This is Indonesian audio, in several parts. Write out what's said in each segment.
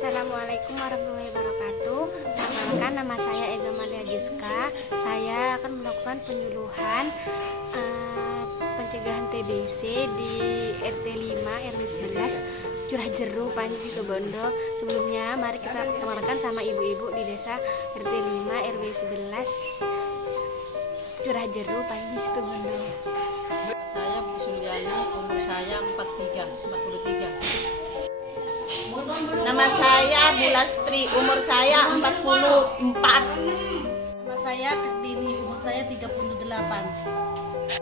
Assalamualaikum warahmatullahi wabarakatuh. Perkenalkan, nama saya Ega Malia Giska. Saya akan melakukan penyuluhan pencegahan TBC di RT 5 RW 11 Curah Jeru, Panji, Situbondo. Sebelumnya mari kita perkenalkan sama ibu-ibu di desa RT 5 RW 11 Curah Jeru, Panji, Situbondo. Saya Bu Suliani, umur saya 43. Nama saya Bu Lastri, umur saya 44. Nama saya Kartini, umur saya 38.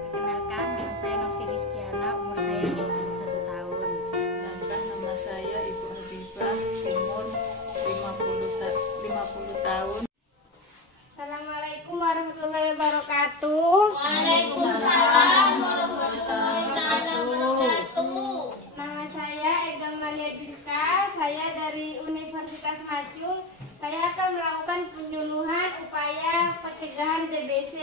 Perkenalkan, nama saya Novi Rizkiana, umur saya 21 tahun. Perkenalkan, nama saya Ibu Habibah, umur 50 tahun. Assalamualaikum warahmatullahi wabarakatuh. Waalaikumsalam warahmatullahi wabarakatuh. Nama saya Ega Malia Giska, saya dari Universitas Madiun. Saya akan melakukan penyuluhan upaya pencegahan TBC.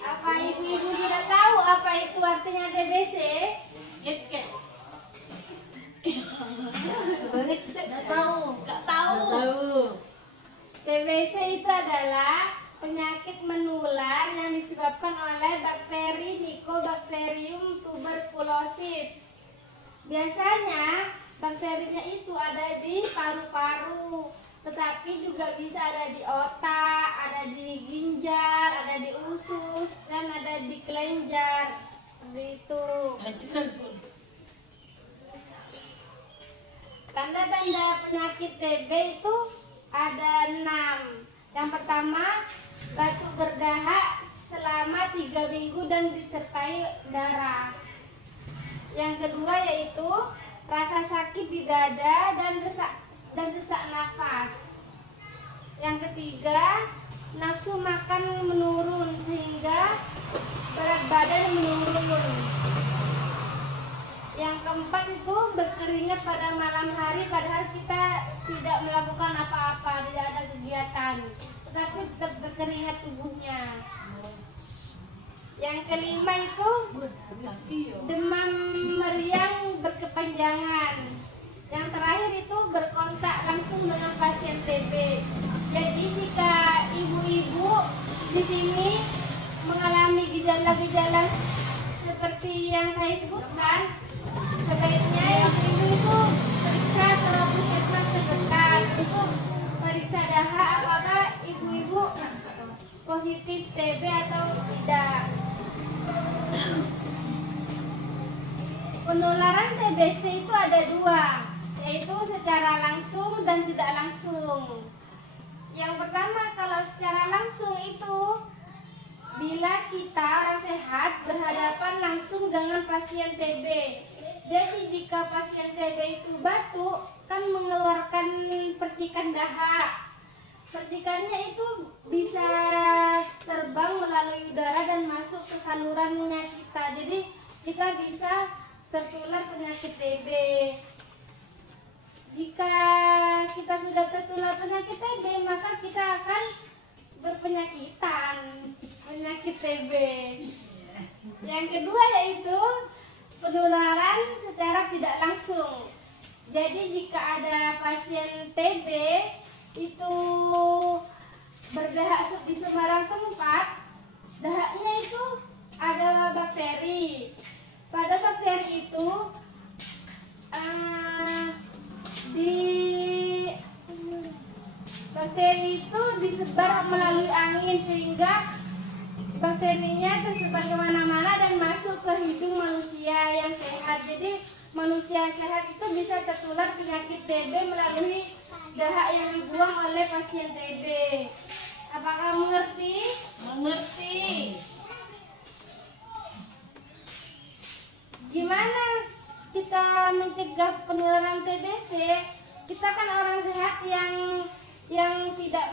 Apa ibu-ibu sudah tahu apa itu artinya TBC? Nggak tahu. TBC itu adalah penyakit menular yang disebabkan oleh bakteri Mycobacterium tuberculosis. Biasanya bakterinya itu ada di paru-paru, tetapi juga bisa ada di otak, ada di ginjal, ada di usus, dan ada di kelenjar. Seperti itu. Tanda-tanda penyakit TB itu ada 6. Yang pertama, batuk berdahak selama 3 minggu dan disertai darah. Yang kedua yaitu rasa sakit di dada dan sesak nafas. Yang ketiga, nafsu makan menurun sehingga berat badan menurun. Yang keempat itu berkeringat pada malam hari padahal kita tidak melakukan apa-apa, tidak ada kegiatan, tetapi tetap berkeringat tubuhnya. Yang kelima itu demam meriang berkepanjangan. Yang terakhir itu berkontak langsung dengan pasien TB. Jadi jika ibu-ibu di sini mengalami gejala-gejala seperti yang saya sebutkan, sebaiknya ibu-ibu itu periksa ke puskesmas terdekat untuk periksa dahak apakah ibu-ibu positif TB atau tidak. Penularan TBC itu ada 2, yaitu secara langsung dan tidak langsung. Yang pertama, kalau secara langsung itu bila kita orang sehat berhadapan langsung dengan pasien TB. Jadi jika pasien TB itu batuk, kan mengeluarkan percikan dahak. Percikannya itu bisa terbang melalui udara dan masuk ke salurannya kita. Jadi kita bisa tertular penyakit TB. Jika kita sudah tertular penyakit TB, maka kita akan berpenyakitan penyakit TB. Yang kedua yaitu penularan secara tidak langsung. Jadi jika ada pasien TB itu berdahak di sembarang tempat, dahaknya itu ada bakteri. Pada bakteri itu bakteri itu disebar melalui angin sehingga bakterinya tersebar kemana-mana dan masuk ke hidung manusia yang sehat. Jadi manusia sehat itu bisa tertular penyakit TB melalui dahak yang dibuang oleh pasien TB. Apakah mengerti? Mengerti. Gimana kita mencegah penularan TBC? Kita kan orang sehat yang tidak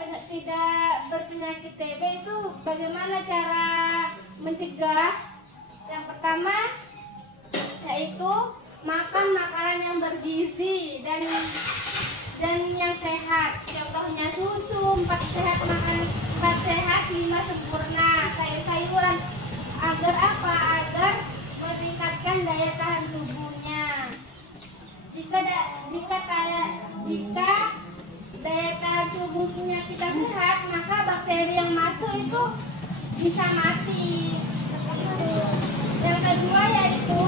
berpenyakit TB itu bagaimana cara mencegah? Yang pertama yaitu makan makanan yang bergizi dan yang sehat. Contohnya susu, 4 sehat, makanan 4 sehat, 5 sempurna, sayur-sayuran. Agar apa? Agar meningkatkan daya tahan tubuhnya. Jika daya tahan tubuhnya kita sehat, maka bakteri yang masuk itu bisa mati. Itu. Yang kedua yaitu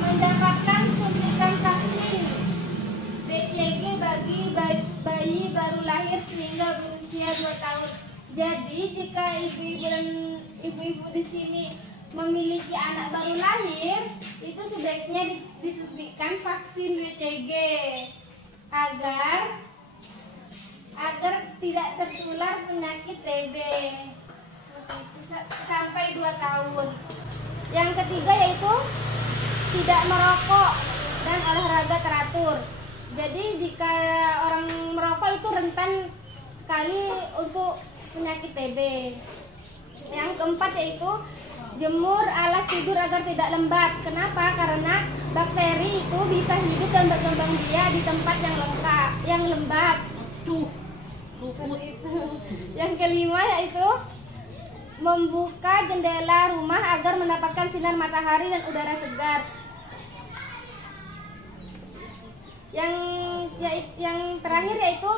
mendapatkan suntikan vaksin BCG bagi bayi baru lahir sehingga berusia 2 tahun. Jadi jika ibu-ibu di sini memiliki anak baru lahir, itu sebaiknya disuntikan vaksin BCG agar tidak tertular penyakit TB sampai 2 tahun. Yang ketiga yaitu tidak merokok dan olahraga teratur. Jadi jika orang merokok itu rentan sekali untuk penyakit TB. Yang keempat yaitu jemur alas tidur agar tidak lembab. Kenapa? Karena bakteri itu bisa hidup dan berkembang biak di tempat yang lembab. Yang kelima yaitu membuka jendela rumah agar mendapatkan sinar matahari dan udara segar. Yang terakhir yaitu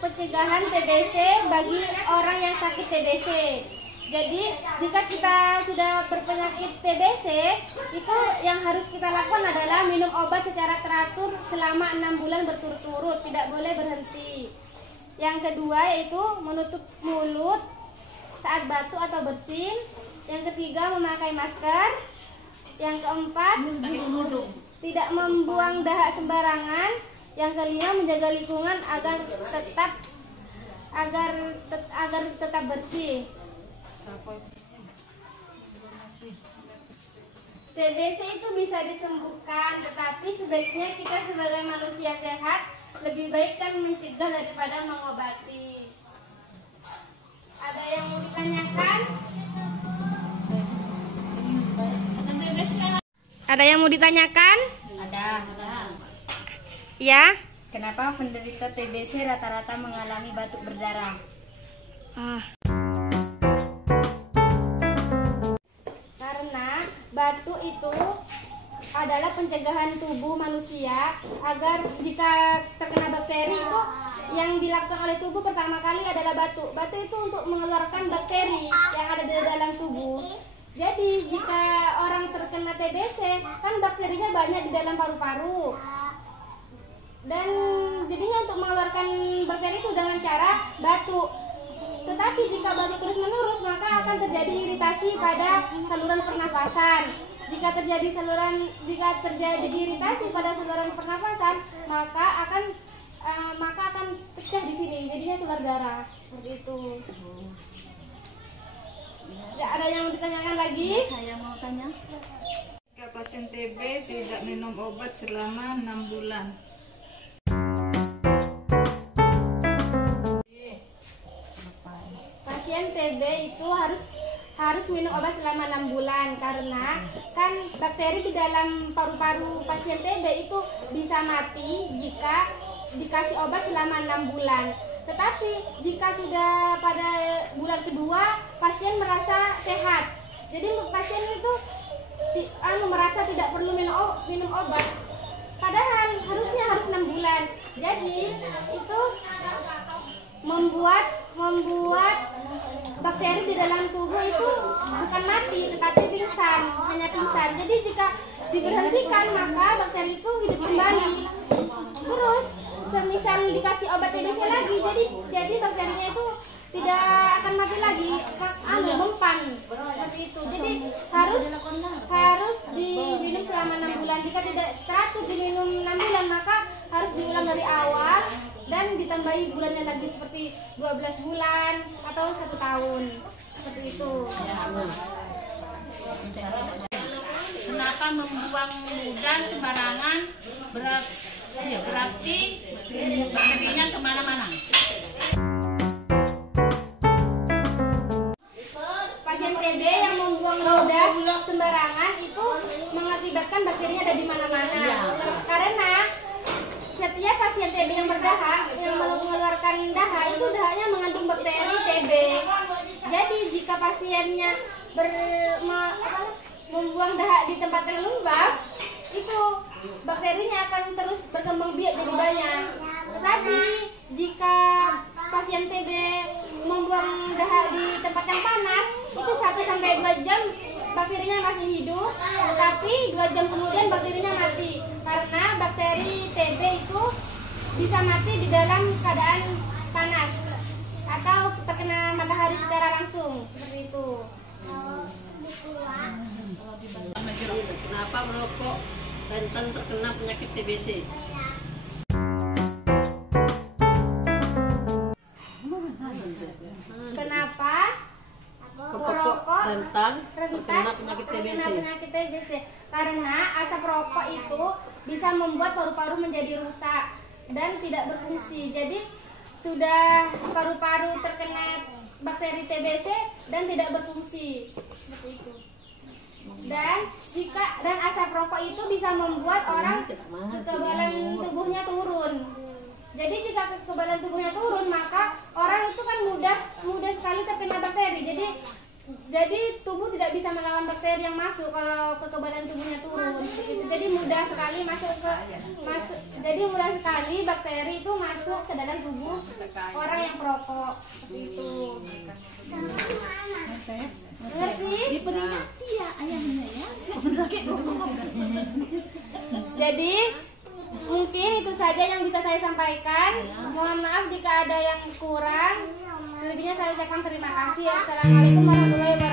pencegahan TBC bagi orang yang sakit TBC. Jadi jika kita sudah berpenyakit TBC, itu yang harus kita lakukan adalah minum obat secara teratur selama 6 bulan berturut-turut, tidak boleh berhenti. Yang kedua yaitu menutup mulut saat batuk atau bersin. Yang ketiga memakai masker. Yang keempat tidak membuang dahak sembarangan. Yang kelima menjaga lingkungan agar tetap bersih. TBC itu bisa disembuhkan, tetapi sebaiknya kita sebagai manusia sehat lebih baik kan mencegah daripada mengobati. Ada yang mau ditanyakan? Ada yang mau ditanyakan? Ada. Ya. Kenapa penderita TBC rata-rata mengalami batuk berdarah? Karena batuk itu adalah pencegahan tubuh manusia agar jika terkena bakteri itu yang dilakukan oleh tubuh pertama kali adalah batuk. Batuk itu untuk mengeluarkan bakteri yang ada di dalam tubuh. Jadi jika orang terkena TBC kan bakterinya banyak di dalam paru-paru. Dan jadinya untuk mengeluarkan bakteri itu dengan cara batuk. Tetapi jika batuk terus-menerus maka akan terjadi iritasi pada saluran pernafasan. Jika terjadi iritasi pada saluran pernafasan, maka akan pecah di sini. Jadinya keluar darah seperti itu. Ya, ada yang mau ditanyakan lagi? Saya mau tanya. Jika pasien TB tidak minum obat selama 6 bulan. Pasien TB itu harus minum obat selama 6 bulan karena kan bakteri di dalam paru-paru pasien TB itu bisa mati jika dikasih obat selama 6 bulan. Tetapi jika sudah pada bulan kedua pasien merasa sehat, jadi pasien itu merasa tidak perlu minum obat, padahal harusnya harus 6 bulan. Jadi itu membuat bakteri di dalam tubuh itu bukan mati tetapi pingsan, hanya pingsan. Jadi jika diberhentikan maka bakteri itu hidup kembali. Terus semisal dikasih obat TBC lagi, jadi bakterinya itu tidak akan mati lagi, mempan seperti itu. Jadi harus diminum selama 6 bulan. Jika tidak teratur diminum 6 bulan maka harus diulang dari awal dan ditambahi bulannya lagi seperti 12 bulan atau 1 tahun seperti itu. Kenapa membuang ludah sembarangan berarti bakterinya kemana-mana? Pasien TB yang membuang ludah sembarangan itu mengakibatkan bakterinya ada di mana-mana. Karena setiap pasien TB yang berdahak, yang mengeluarkan dahak, itu dahaknya mengandung bakteri TB. Jadi jika pasiennya membuang dahak di tempat yang lembab, itu itu bakterinya akan terus berkembang biak jadi banyak. Tetapi jika pasien TB membuang dahak di tempat yang panas, itu 1-2 jam bakterinya masih hidup, tetapi 2 jam kemudian bakterinya mati. Karena bakteri TB itu bisa mati di dalam keadaan panas atau terkena matahari secara langsung, seperti itu. Kenapa merokok rentan terkena penyakit TBC? Kenapa Merokok rentan terkena penyakit TBC? Karena asap rokok itu bisa membuat paru-paru menjadi rusak dan tidak berfungsi. Jadi sudah paru-paru terkena bakteri TBC dan tidak berfungsi, seperti itu. Dan asap rokok itu bisa membuat orang kekebalan tubuhnya turun. Jadi jika kekebalan tubuhnya turun, maka orang itu kan mudah sekali terkena bakteri. Jadi tubuh tidak bisa melawan bakteri yang masuk kalau kekebalan tubuhnya turun. Jadi mudah sekali jadi mudah sekali bakteri itu masuk ke dalam tubuh orang yang perokok, seperti itu. Ngerti? Jadi mungkin itu saja yang bisa saya sampaikan. Mohon maaf jika ada yang kurang. Selebihnya saya ucapkan terima kasih. Assalamualaikum warahmatullahi wabarakatuh.